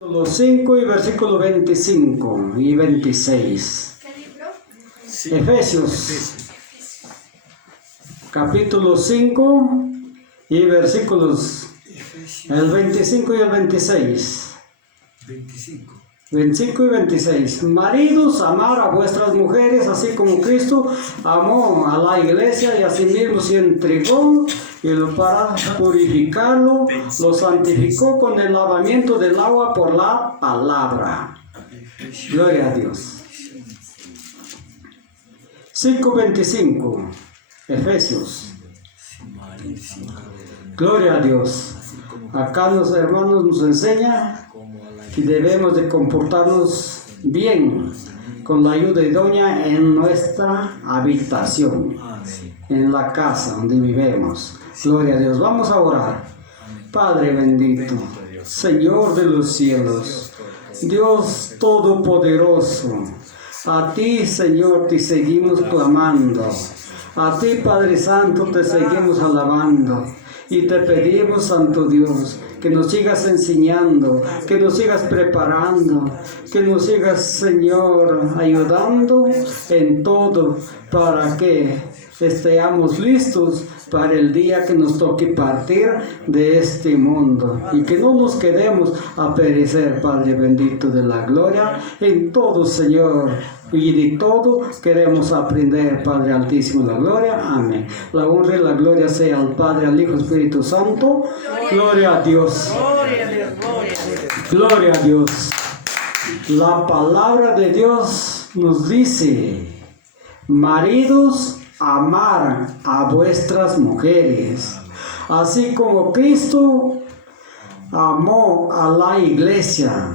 Capítulo 5 y versículo 25 y 26. ¿Qué libro? Sí. Efesios, capítulo 5 y versículos el 25 y el 26. 25 y 26. Maridos, amar a vuestras mujeres, así como Cristo amó a la iglesia y a sí mismo se entregó y para purificarlo, lo santificó con el lavamiento del agua por la palabra. Gloria a Dios. 5:25. Efesios. Gloria a Dios. Acá los hermanos nos enseñan que debemos de comportarnos bien con la ayuda idónea en nuestra habitación, en la casa donde vivimos. Gloria a Dios. Vamos a orar. Padre bendito, Señor de los cielos, Dios todopoderoso, a ti, Señor, te seguimos clamando. A ti, Padre Santo, te seguimos alabando. Y te pedimos, Santo Dios, que nos sigas enseñando, que nos sigas preparando, que nos sigas, Señor, ayudando en todo para que estemos listos para el día que nos toque partir de este mundo y que no nos quedemos a perecer, Padre bendito de la gloria, en todo, Señor, y de todo queremos aprender, Padre altísimo de la gloria, amén. La honra y la gloria sea al Padre, al Hijo, Espíritu Santo, gloria a Dios, gloria a Dios. La palabra de Dios nos dice: maridos, amar a vuestras mujeres, así como Cristo amó a la iglesia,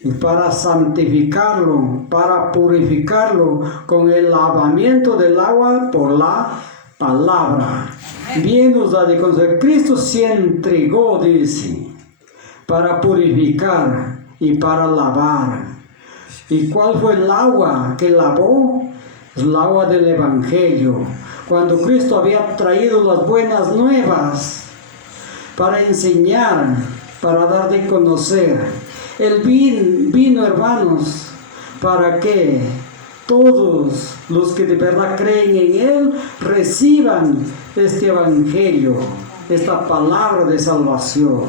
y para santificarlo, para purificarlo con el lavamiento del agua por la palabra. Bien nos da de conocer, Cristo se entregó, dice, para purificar y para lavar. ¿Y cuál fue el agua que lavó? El agua del Evangelio, cuando Cristo había traído las buenas nuevas para enseñar, para dar de conocer. Él vino, hermanos, para que todos los que de verdad creen en Él reciban este Evangelio, esta palabra de salvación.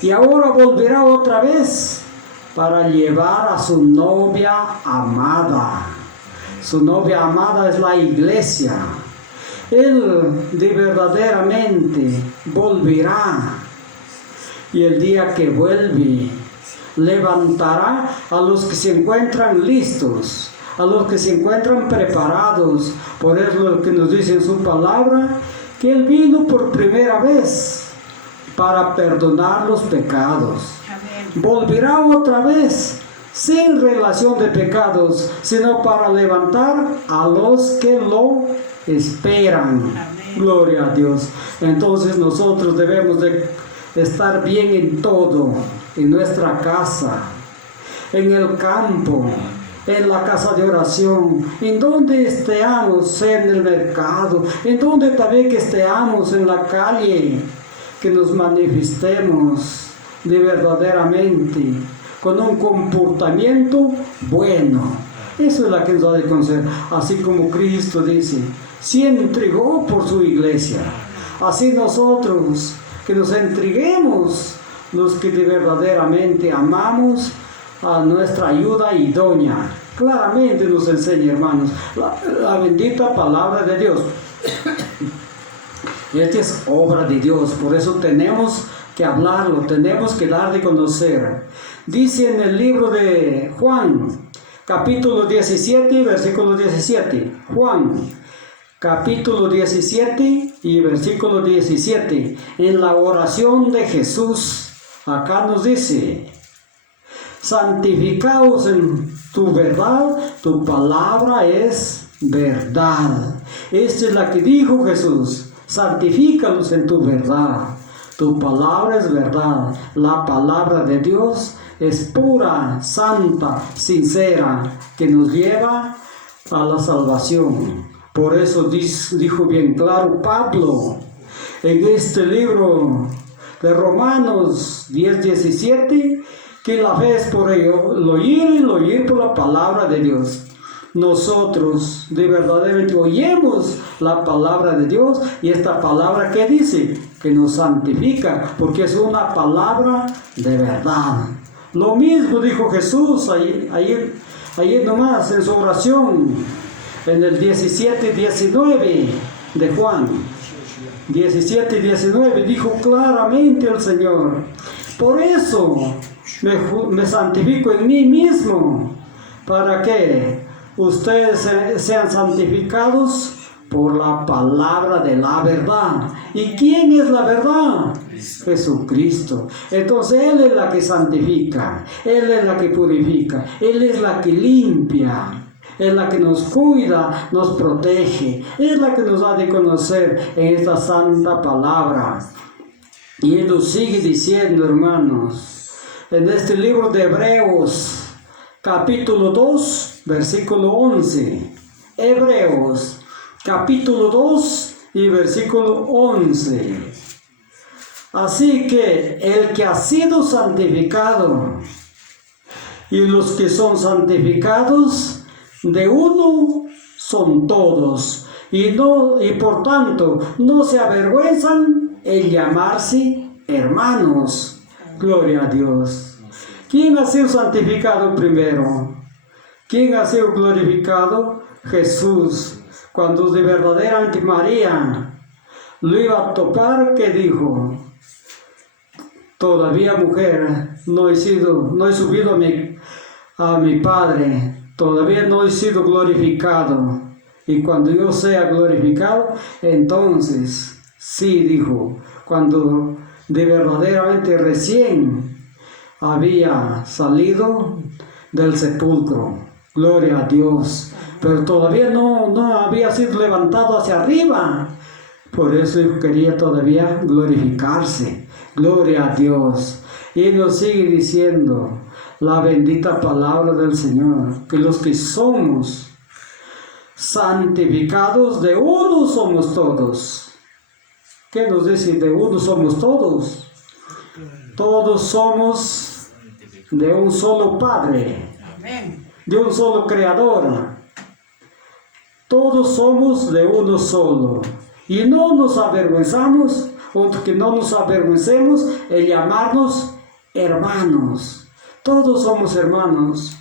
Y ahora volverá otra vez para llevar a su novia amada. Su novia amada es la iglesia. Él de verdaderamente volverá. Y el día que vuelve, levantará a los que se encuentran listos, a los que se encuentran preparados. Por eso lo que nos dice en su palabra, que Él vino por primera vez para perdonar los pecados. Volverá otra vez, sin relación de pecados, sino para levantar a los que lo esperan. Gloria a Dios. Entonces nosotros debemos de estar bien en todo, en nuestra casa, en el campo, en la casa de oración, en donde estemos, en el mercado, en donde también que estemos en la calle, que nos manifestemos de verdaderamente con un comportamiento bueno. Eso es lo que nos da de conocer. Así como Cristo dice, se entregó por su iglesia. Así nosotros, que nos entreguemos, los que de verdaderamente amamos a nuestra ayuda idónea. Claramente nos enseña, hermanos, la bendita palabra de Dios. Esta es obra de Dios, por eso tenemos que hablarlo, tenemos que dar de conocer. Dice en el libro de Juan, capítulo 17, versículo 17. Juan, capítulo 17 y versículo 17. En la oración de Jesús, acá nos dice: santificaos en tu verdad, tu palabra es verdad. Esta es la que dijo Jesús: santifícalos en tu verdad. Tu palabra es verdad. La palabra de Dios es pura, santa, sincera, que nos lleva a la salvación. Por eso dijo bien claro Pablo en este libro de Romanos 10:17, que la fe es por ello, el oír por la palabra de Dios. Nosotros de verdaderamente oyemos la palabra de Dios, y esta palabra que dice que nos santifica, porque es una palabra de verdad. Lo mismo dijo Jesús ayer nomás en su oración, en el 17:19 de Juan. 17:19 dijo claramente el Señor: por eso me santifico en mí mismo, para que ustedes sean santificados por la palabra de la verdad. ¿Y quién es la verdad? Jesucristo. Entonces Él es la que santifica, Él es la que purifica, Él es la que limpia, es la que nos cuida, nos protege, es la que nos da de conocer en esta santa palabra. Y Él nos sigue diciendo, hermanos, en este libro de Hebreos, capítulo 2, versículo 11. Hebreos, capítulo 2 y versículo 11. Así que el que ha sido santificado y los que son santificados, de uno son todos, y por tanto no se avergüenzan en llamarse hermanos. Gloria a Dios. ¿Quién ha sido santificado primero? ¿Quién ha sido glorificado? Jesús. Cuando de verdaderamente María lo iba a topar, ¿qué dijo? Todavía, mujer, no he subido a mi Padre, todavía no he sido glorificado, y cuando yo sea glorificado, entonces, sí, dijo, cuando de verdaderamente recién había salido del sepulcro. Gloria a Dios. Pero todavía no había sido levantado hacia arriba. Por eso quería todavía glorificarse. Gloria a Dios. Y nos sigue diciendo la bendita palabra del Señor, que los que somos santificados, de uno somos todos. ¿Qué nos dice? De uno somos todos. Todos somos de un solo Padre, de un solo Creador. Todos somos de uno solo. Y no nos avergüenzamos, o que no nos avergüencemos en llamarnos hermanos. Todos somos hermanos.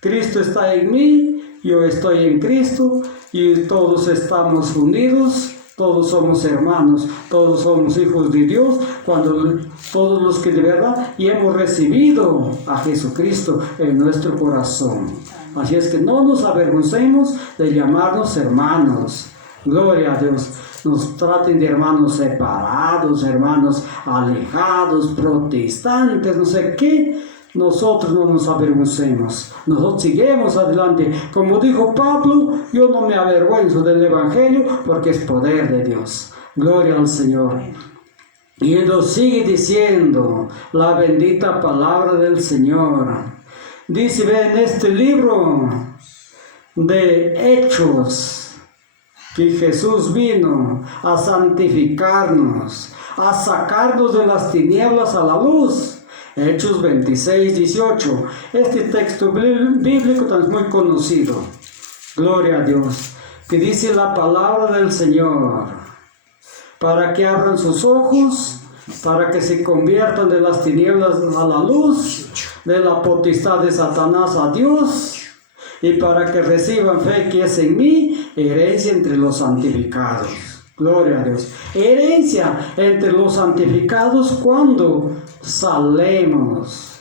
Cristo está en mí, yo estoy en Cristo, y todos estamos unidos. Todos somos hermanos, todos somos hijos de Dios, todos los que de verdad y hemos recibido a Jesucristo en nuestro corazón. Así es que no nos avergoncemos de llamarnos hermanos. Gloria a Dios. Nos traten de hermanos separados, hermanos alejados, protestantes, no sé qué. Nosotros no nos avergoncemos, nosotros seguimos adelante. Como dijo Pablo, yo no me avergüenzo del Evangelio porque es poder de Dios. Gloria al Señor. Y Él nos sigue diciendo la bendita palabra del Señor. Dice, ve en este libro de Hechos, que Jesús vino a santificarnos, a sacarnos de las tinieblas a la luz. Hechos 26:18. Este texto bíblico tan muy conocido. Gloria a Dios. Que dice la palabra del Señor. Para que abran sus ojos, para que se conviertan de las tinieblas a la luz, de la potestad de Satanás a Dios, y para que reciban fe que es en mí, herencia entre los santificados. Gloria a Dios. Herencia entre los santificados cuando salemos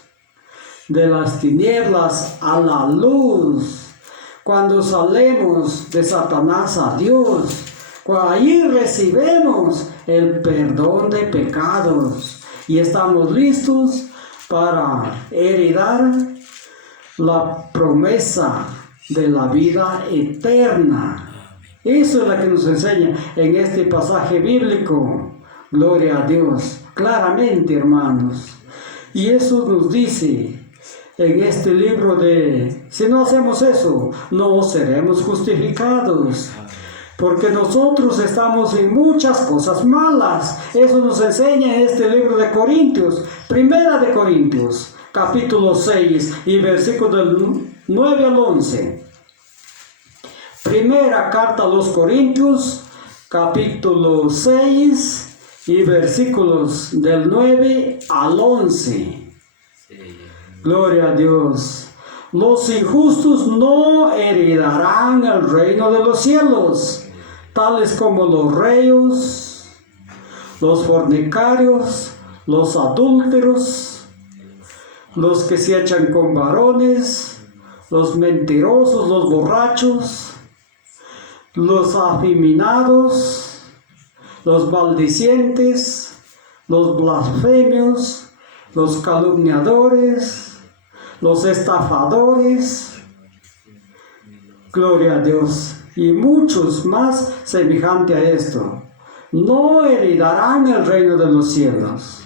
de las tinieblas a la luz, cuando salemos de Satanás a Dios, ahí recibimos el perdón de pecados y estamos listos para heredar la promesa de la vida eterna. Eso es lo que nos enseña en este pasaje bíblico. Gloria a Dios. Claramente, hermanos. Y eso nos dice en este libro de, si no hacemos eso, no seremos justificados. Porque nosotros estamos en muchas cosas malas. Eso nos enseña en este libro de Corintios. Primera de Corintios, capítulo 6 y versículos del 9 al 11. Primera carta a los Corintios, capítulo 6 y versículos del 9 al 11. Gloria a Dios. Los injustos no heredarán el reino de los cielos, tales como los reyes, los fornicarios, los adúlteros, los que se echan con varones, los mentirosos, los borrachos, los afeminados, los maldicientes, los blasfemios, los calumniadores, los estafadores, gloria a Dios, y muchos más semejante a esto, no heredarán el reino de los cielos.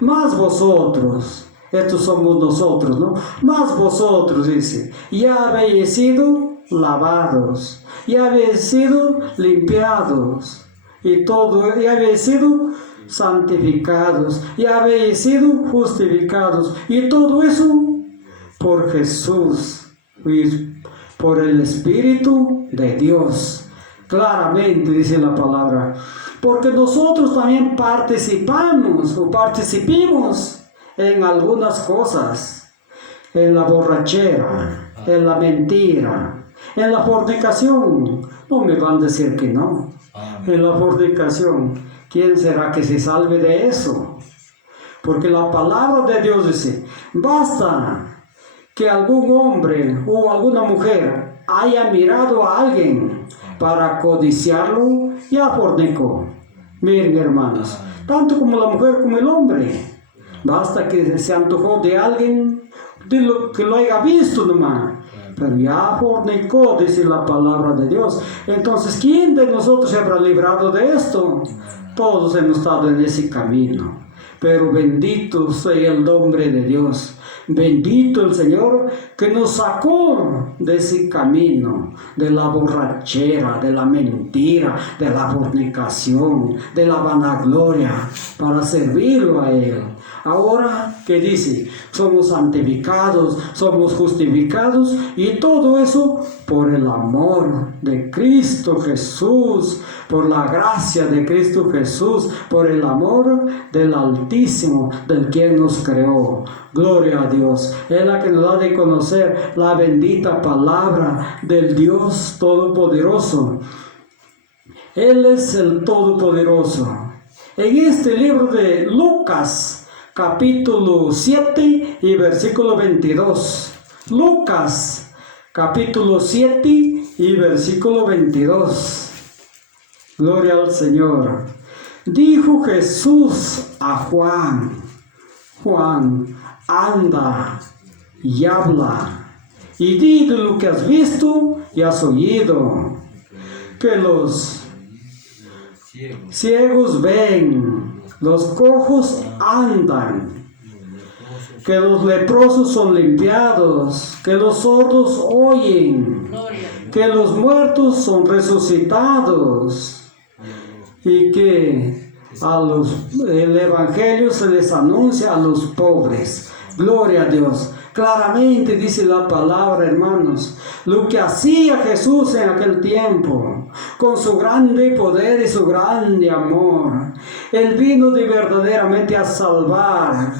Mas vosotros, estos somos nosotros, ¿no? Mas vosotros, dice, ya habéis sido lavados, ya habéis sido limpiados, y todo, ya habéis sido santificados, ya habéis sido justificados, y todo eso por Jesús y por el Espíritu de Dios. Claramente dice la palabra, porque nosotros también participamos o participimos en algunas cosas, en la borrachera, en la mentira, en la fornicación. No me van a decir que no. En la fornicación, ¿quién será que se salve de eso? Porque la palabra de Dios dice, basta que algún hombre o alguna mujer haya mirado a alguien para codiciarlo, ya fornicó. Miren, hermanos, tanto como la mujer como el hombre, basta que se antojó de alguien, que lo haya visto nomás, pero ya fornicó, dice la palabra de Dios. Entonces, ¿quién de nosotros se habrá librado de esto? Todos hemos estado en ese camino, pero bendito sea el nombre de Dios. Bendito el Señor que nos sacó de ese camino, de la borrachera, de la mentira, de la fornicación, de la vanagloria, para servirlo a Él. Ahora, ¿qué dice? Somos santificados, somos justificados, y todo eso por el amor de Cristo Jesús, por la gracia de Cristo Jesús, por el amor del Altísimo, del quien nos creó. Gloria a Dios. Es la que nos da de conocer la bendita palabra del Dios Todopoderoso. Él es el Todopoderoso. En este libro de Lucas, capítulo 7 y versículo 22. Lucas, capítulo 7 y versículo 22. Gloria al Señor. Dijo Jesús a Juan, Juan, anda y habla, y di de lo que has visto y has oído, que los ciegos ven, los cojos andan, que los leprosos son limpiados, que los sordos oyen, que los muertos son resucitados, y que el Evangelio se les anuncia a los pobres. Gloria a Dios. Claramente dice la palabra, hermanos, lo que hacía Jesús en aquel tiempo, con su grande poder y su grande amor. Él vino de verdaderamente a salvar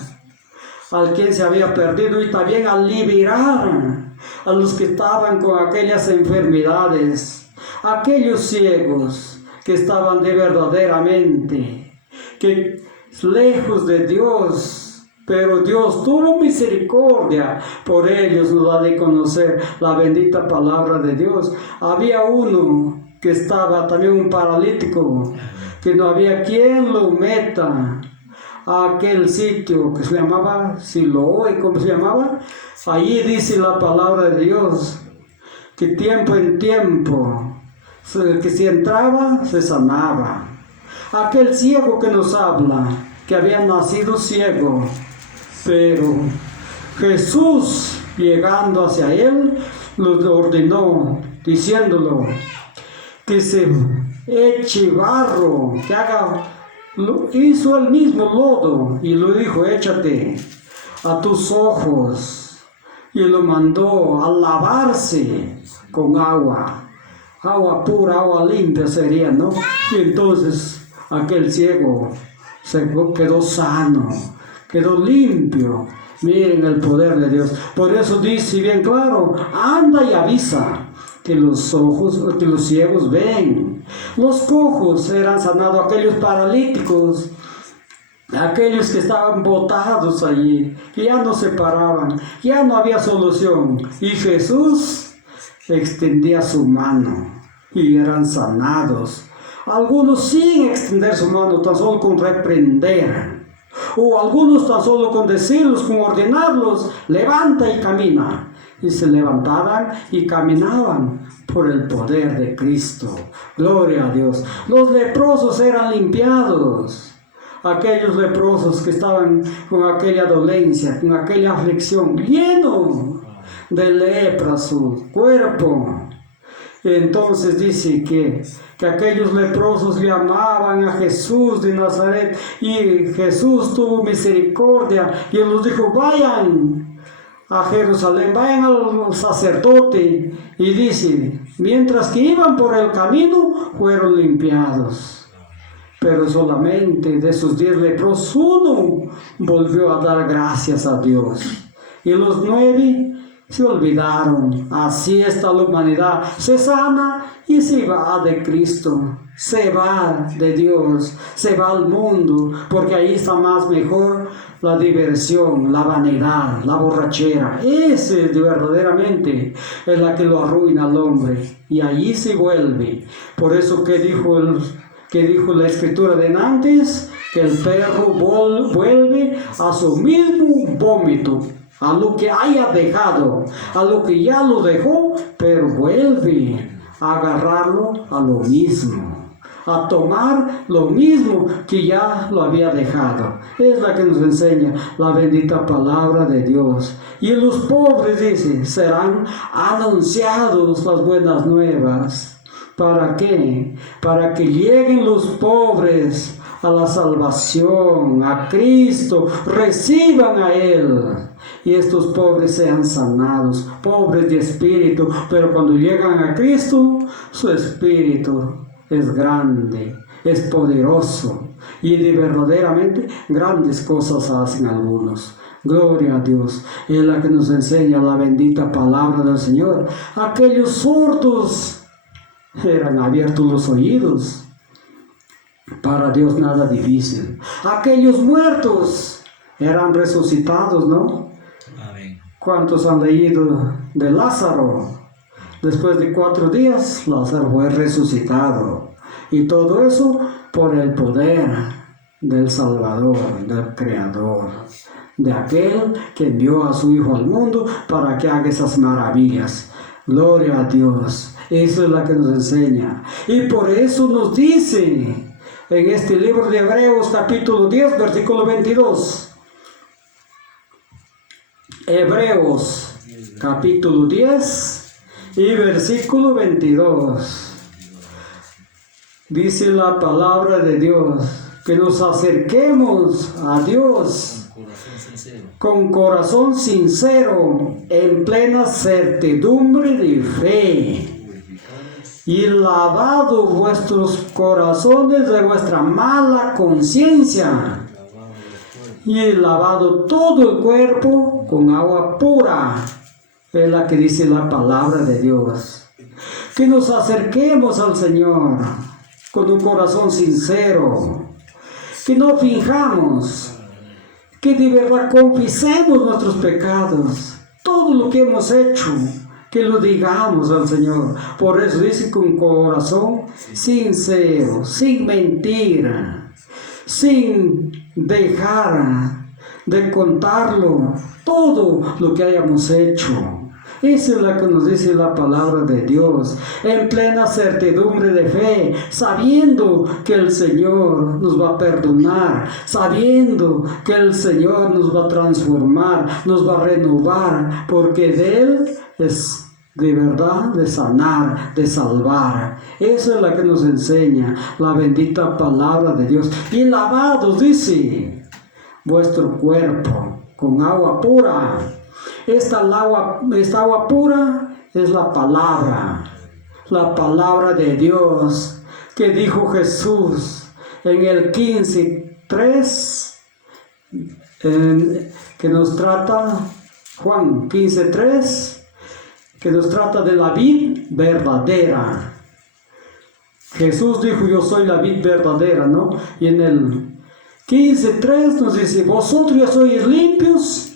al quien se había perdido, y también a liberar a los que estaban con aquellas enfermedades, aquellos ciegos que estaban de verdaderamente, que lejos de Dios, pero Dios tuvo misericordia por ellos, nos da de conocer la bendita palabra de Dios. Había uno que estaba también, un paralítico, que no había quien lo meta a aquel sitio que se llamaba Siloé, ¿cómo se llamaba? Allí dice la palabra de Dios, que tiempo en tiempo, que si entraba, se sanaba. Aquel ciego que nos habla, que había nacido ciego, pero Jesús, llegando hacia él, lo ordenó, diciéndolo, que se eche barro, que haga, hizo él mismo lodo, y lo dijo, échate. a tus ojos, y lo mandó a lavarse con agua pura, agua limpia sería, ¿no? Y entonces aquel ciego se quedó sano, quedó limpio. Miren el poder de Dios. Por eso dice bien claro, anda y avisa que los ciegos ven. Los cojos eran sanados, aquellos paralíticos, aquellos que estaban botados allí, que ya no se paraban, ya no había solución. Y Jesús extendía su mano y eran sanados. Algunos sin extender su mano, tan solo con reprender. O algunos tan solo con decirlos, con ordenarlos, levanta y camina. Y se levantaban y caminaban por el poder de Cristo. Gloria a Dios. Los leprosos eran limpiados. Aquellos leprosos que estaban con aquella dolencia, con aquella aflicción, lleno de lepra su cuerpo. Entonces dice que aquellos leprosos le amaban a Jesús de Nazaret, y Jesús tuvo misericordia y él los dijo, vayan a Jerusalén, vayan al sacerdote, y dice, mientras que iban por el camino fueron limpiados. Pero solamente de esos 10 leprosos, uno volvió a dar gracias a Dios, y los 9 se olvidaron. Así está la humanidad, se sana y se va de Cristo, se va de Dios, se va al mundo, porque ahí está más mejor la diversión, la vanidad, la borrachera. Ese verdaderamente es la que lo arruina al hombre, y allí se vuelve. Por eso que dijo la escritura de antes, que el perro vuelve a su mismo vómito, a lo que haya dejado, a lo que ya lo dejó, pero vuelve a agarrarlo a lo mismo, a tomar lo mismo que ya lo había dejado. Es la que nos enseña la bendita palabra de Dios. Y los pobres, dice, serán anunciados las buenas nuevas. ¿Para qué? Para que lleguen los pobres a la salvación, a Cristo, reciban a Él, y estos pobres sean sanados, pobres de espíritu. Pero cuando llegan a Cristo, su espíritu es grande, es poderoso, y de verdaderamente grandes cosas hacen algunos. Gloria a Dios. Es la que nos enseña la bendita palabra del Señor. Aquellos sordos eran abiertos los oídos. Para Dios nada difícil. Aquellos muertos eran resucitados, ¿no? Amén. ¿Cuántos han leído de Lázaro? Después de 4 días, Lázaro fue resucitado. Y todo eso por el poder del Salvador, del Creador, de aquel que envió a su Hijo al mundo para que haga esas maravillas. Gloria a Dios. Eso es la que nos enseña. Y por eso nos dice en este libro de Hebreos capítulo 10, versículo 22. Hebreos capítulo 10 y versículo 22. Dice la palabra de Dios que nos acerquemos a Dios con corazón sincero, en plena certidumbre de fe, y lavado vuestros corazones de vuestra mala conciencia, y lavado todo el cuerpo con agua pura. Es la que dice la palabra de Dios. Que nos acerquemos al Señor con un corazón sincero, que no finjamos, que de verdad confesemos nuestros pecados, todo lo que hemos hecho, que lo digamos al Señor. Por eso dice con corazón sincero, sin mentira, sin dejar de contarlo, todo lo que hayamos hecho. Esa es la que nos dice la palabra de Dios, en plena certidumbre de fe, sabiendo que el Señor nos va a perdonar, sabiendo que el Señor nos va a transformar, nos va a renovar, porque de Él es de verdad de sanar, de salvar. Eso es la que nos enseña la bendita palabra de Dios. Y lavados, dice, vuestro cuerpo con agua pura. Esta agua pura es la palabra de Dios que dijo Jesús en el 15:3, que nos trata, Juan 15:3, que nos trata de la vid verdadera. Jesús dijo, yo soy la vid verdadera, ¿no? Y en el 15:3 nos dice, vosotros ya sois limpios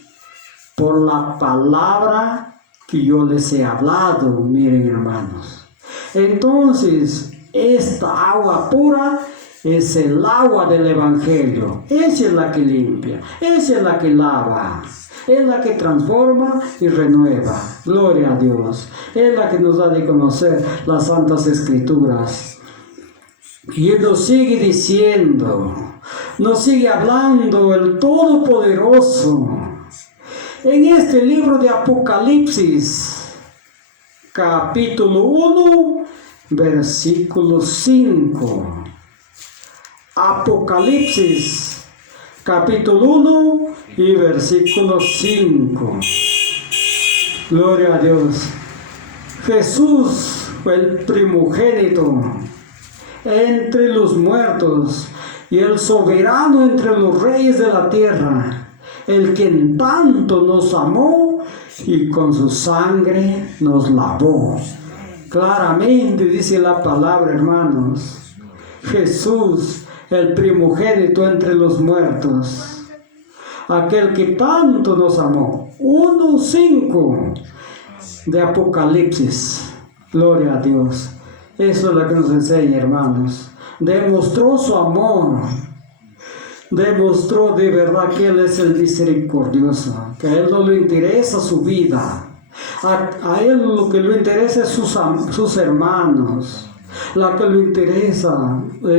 por la palabra que yo les he hablado. Miren, hermanos. Entonces, esta agua pura es el agua del Evangelio. Esa es la que limpia, esa es la que lava, es la que transforma y renueva. Gloria a Dios. Es la que nos da de conocer las Santas Escrituras. Y Él nos sigue diciendo, nos sigue hablando el Todopoderoso. En este libro de Apocalipsis, capítulo 1, versículo 5. Apocalipsis, capítulo 1 y versículo 5. Gloria a Dios. Jesús fue el primogénito entre los muertos y el soberano entre los reyes de la tierra, el que en tanto nos amó y con su sangre nos lavó. Claramente dice la palabra, hermanos. Jesús, el primogénito entre los muertos, aquel que tanto nos amó. 1:5 de Apocalipsis. Gloria a Dios. Eso es lo que nos enseña, hermanos. Demostró su amor. Demostró de verdad que Él es el misericordioso, que a Él no le interesa su vida. A Él lo que le interesa es sus hermanos. La que le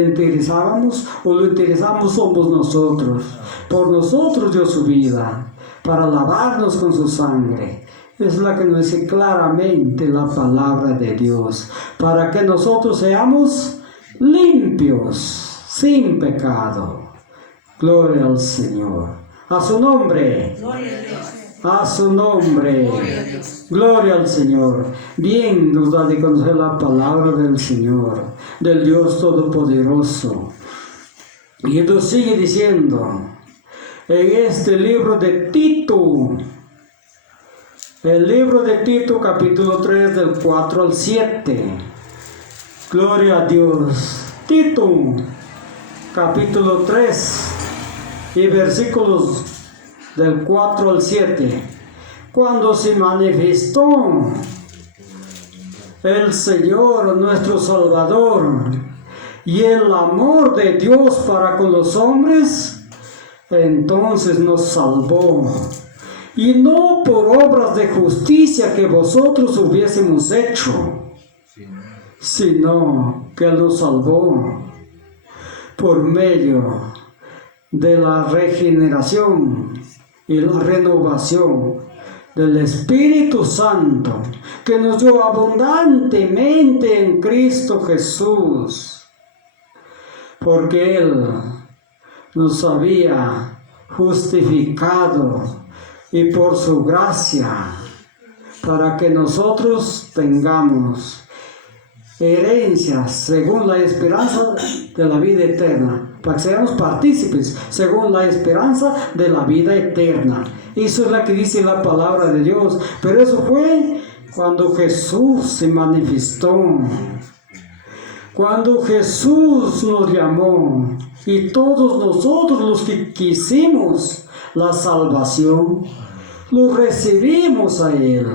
interesamos somos nosotros. Por nosotros dio su vida, para lavarnos con su sangre. Es la que nos dice claramente la palabra de Dios, para que nosotros seamos limpios, sin pecado. Gloria al Señor. A su nombre. Gloria a Dios. A su nombre. Gloria al Señor. Bien nos da de conocer la palabra del Señor, del Dios Todopoderoso. Y entonces sigue diciendo, en este libro de Tito, el libro de Tito, capítulo 3, del 4 al 7. Gloria a Dios. Tito, capítulo 3, y versículos del 4 al 7. Cuando se manifestó el Señor, nuestro Salvador, y el amor de Dios para con los hombres, entonces nos salvó. Y no por obras de justicia que vosotros hubiésemos hecho, sino que nos salvó por medio de la regeneración y la renovación del Espíritu Santo, que nos dio abundantemente en Cristo Jesús, porque Él nos había justificado y por su gracia, para que nosotros tengamos herencias según la esperanza de la vida eterna, para que seamos partícipes según la esperanza de la vida eterna. Eso es lo que dice la palabra de Dios, pero eso fue cuando Jesús se manifestó, cuando Jesús nos llamó, y todos nosotros los que quisimos la salvación, lo recibimos a Él.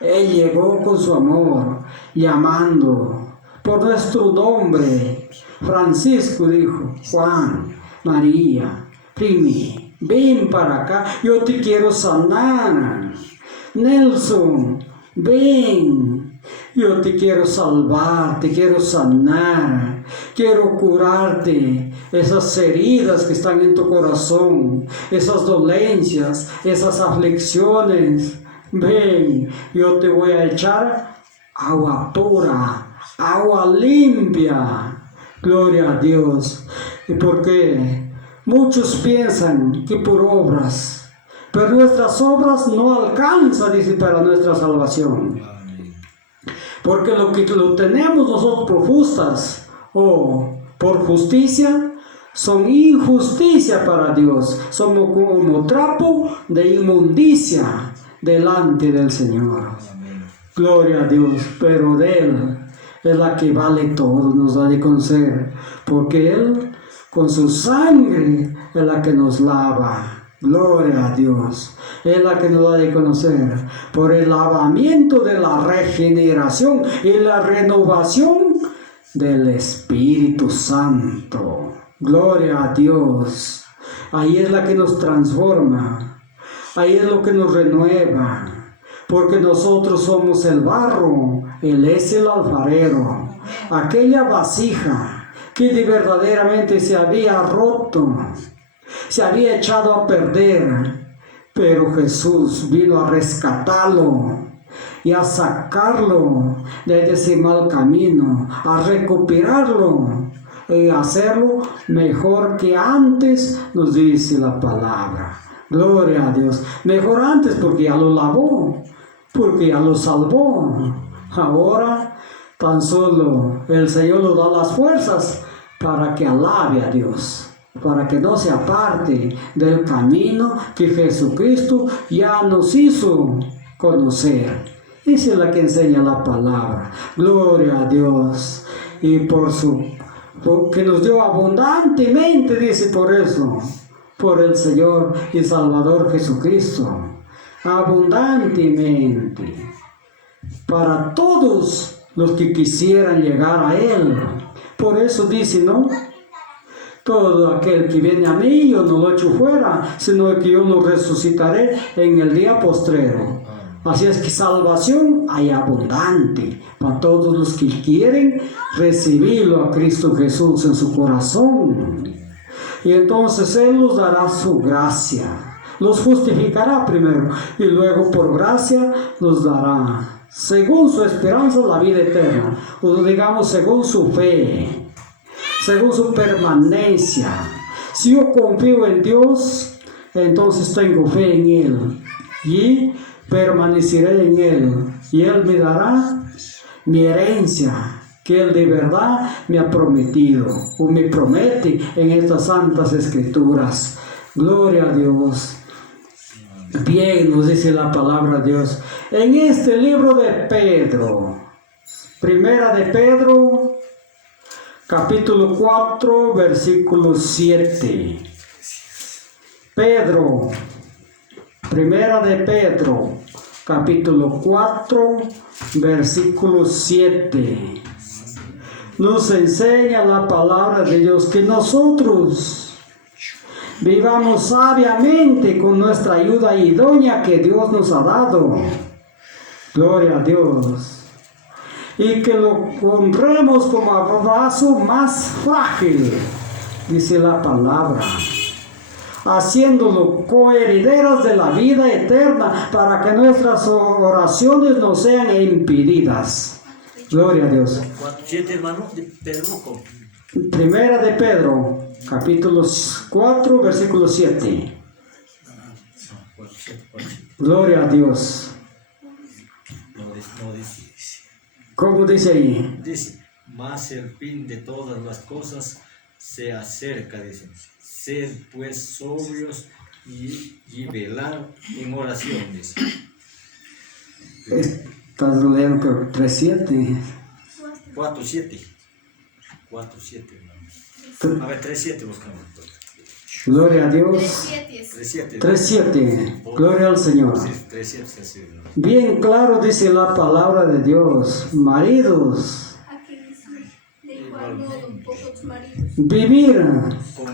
Él llegó con su amor, llamando por nuestro nombre. Francisco dijo, Juan, María, Primi, ven para acá, yo te quiero sanar. Nelson, ven, yo te quiero salvar, te quiero sanar, quiero curarte esas heridas que están en tu corazón, esas dolencias, esas aflicciones. Ven, yo te voy a echar agua pura, agua limpia. Gloria a Dios. Y porque muchos piensan que por obras, pero nuestras obras no alcanzan, dice, para nuestra salvación. Porque lo que lo tenemos nosotros por justas o por justicia, son injusticia para Dios. Somos como trapo de inmundicia delante del Señor. Gloria a Dios, pero de Él es la que vale todo, nos da de conocer, porque Él con su sangre es la que nos lava. Gloria a Dios, es la que nos da de conocer por el lavamiento de la regeneración y la renovación del Espíritu Santo. Gloria a Dios, ahí es la que nos transforma, ahí es lo que nos renueva, porque nosotros somos el barro, Él es el alfarero, aquella vasija que verdaderamente se había roto, se había echado a perder, pero Jesús vino a rescatarlo y a sacarlo de ese mal camino, a recuperarlo y hacerlo mejor que antes, nos dice la palabra. Gloria a Dios, mejor antes porque ya lo lavó, porque ya lo salvó. Ahora tan solo el Señor nos da las fuerzas para que alabe a Dios, para que no se aparte del camino que Jesucristo ya nos hizo conocer. Esa es la que enseña la palabra. Gloria a Dios. Y porque nos dio abundantemente, dice, por eso, por el Señor y Salvador Jesucristo. Abundantemente. Para todos los que quisieran llegar a Él. Por eso dice, ¿no? Todo aquel que viene a mí, yo no lo echo fuera, sino que yo lo resucitaré en el día postrero. Así es que salvación hay abundante para todos los que quieren recibirlo a Cristo Jesús en su corazón. Y entonces Él nos dará su gracia, los justificará primero y luego por gracia nos dará, según su esperanza, la vida eterna, o digamos según su fe, según su permanencia. Si yo confío en Dios, entonces tengo fe en Él y permaneceré en Él, y Él me dará mi herencia que Él de verdad me ha prometido o me promete en estas santas escrituras. Gloria a Dios. Bien, nos dice la palabra de Dios en este libro de Pedro, primera de Pedro, capítulo 4, versículo 7. Pedro, primera de Pedro, capítulo 4, versículo 7. Nos enseña la palabra de Dios que nosotros vivamos sabiamente con nuestra ayuda idónea que Dios nos ha dado. Gloria a Dios. Y que lo honremos como a vaso más frágil, dice la palabra, haciéndolo coherederos de la vida eterna para que nuestras oraciones no sean impedidas. Gloria a Dios. Primera de Pedro, capítulo 4, versículo 7. Gloria a Dios. ¿Cómo dice ahí? Dice, mas el fin de todas las cosas se acerca, dice. Sed pues sobrios y velar en oración, dice. Estás leyendo 3.7. 4.7. 4.7, hermano. A ver, 3.7 buscamos. Gloria a Dios. 3.7. 3.7. Gloria al Señor. Sí, 3.7. Bien claro dice la palabra de Dios. Maridos, vivir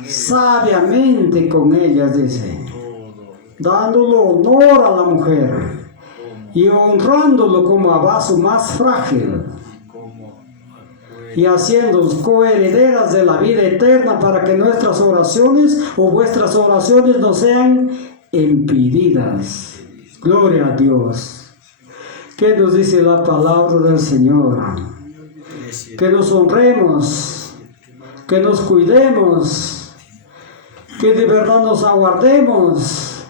sabiamente con ellas, dice, dándole honor a la mujer y honrándolo como a vaso más frágil y haciéndolos coherederas de la vida eterna para que nuestras oraciones o vuestras oraciones no sean impedidas. Gloria a Dios. ¿Qué nos dice la palabra del Señor? Que nos honremos, que nos cuidemos, que de verdad nos aguardemos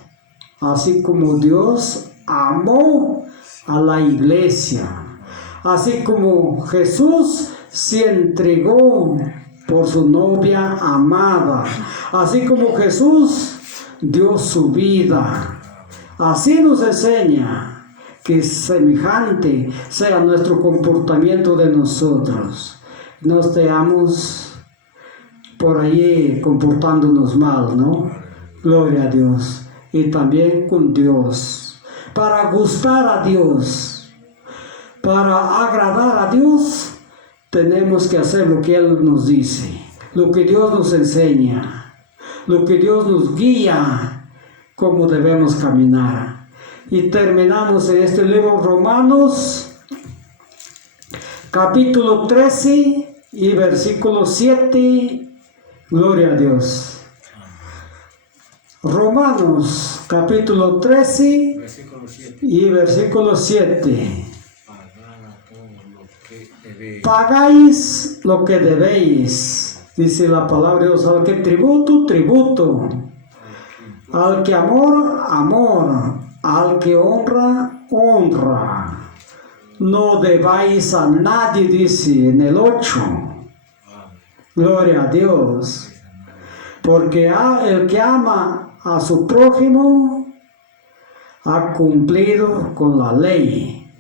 así como Dios amó a la iglesia, así como Jesús se entregó por su novia amada, así como Jesús dio su vida. Así nos enseña que semejante sea nuestro comportamiento de nosotros. No estemos por ahí comportándonos mal, ¿no? Gloria a Dios. Y también con Dios. Para gustar a Dios, para agradar a Dios, tenemos que hacer lo que Él nos dice, lo que Dios nos enseña, lo que Dios nos guía, cómo debemos caminar. Y terminamos en este libro Romanos, capítulo 13 y versículo 7. Gloria a Dios. Romanos, capítulo 13 Versículo 7. y versículo 7. Pagáis lo que Pagáis lo que debéis. debéis, dice la palabra de Dios, al que tributo, tributo, al que amor, amor, al que honra, honra. No debáis a nadie, dice en el 8. Gloria a Dios. Porque el que ama a su prójimo ha cumplido con la ley.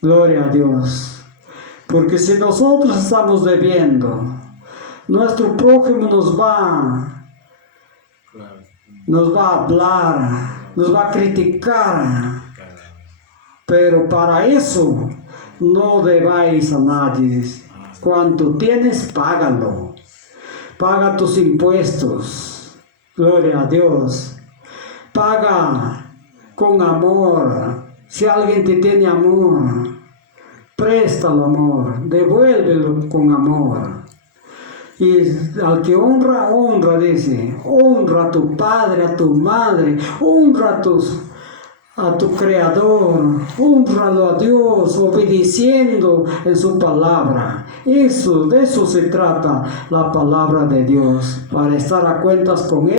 Gloria a Dios. Porque si nosotros estamos debiendo, nuestro prójimo nos va a hablar, nos va a criticar. Pero para eso no debáis a nadie. Cuanto tienes, págalo. Paga tus impuestos. Gloria a Dios. Paga con amor. Si alguien te tiene amor, préstalo amor. Devuélvelo con amor. Y al que honra, honra, dice. Honra a tu padre, a tu madre. Honra a tu Creador, honralo a Dios, obedeciendo en su palabra. De eso se trata la palabra de Dios, para estar a cuentas con Él.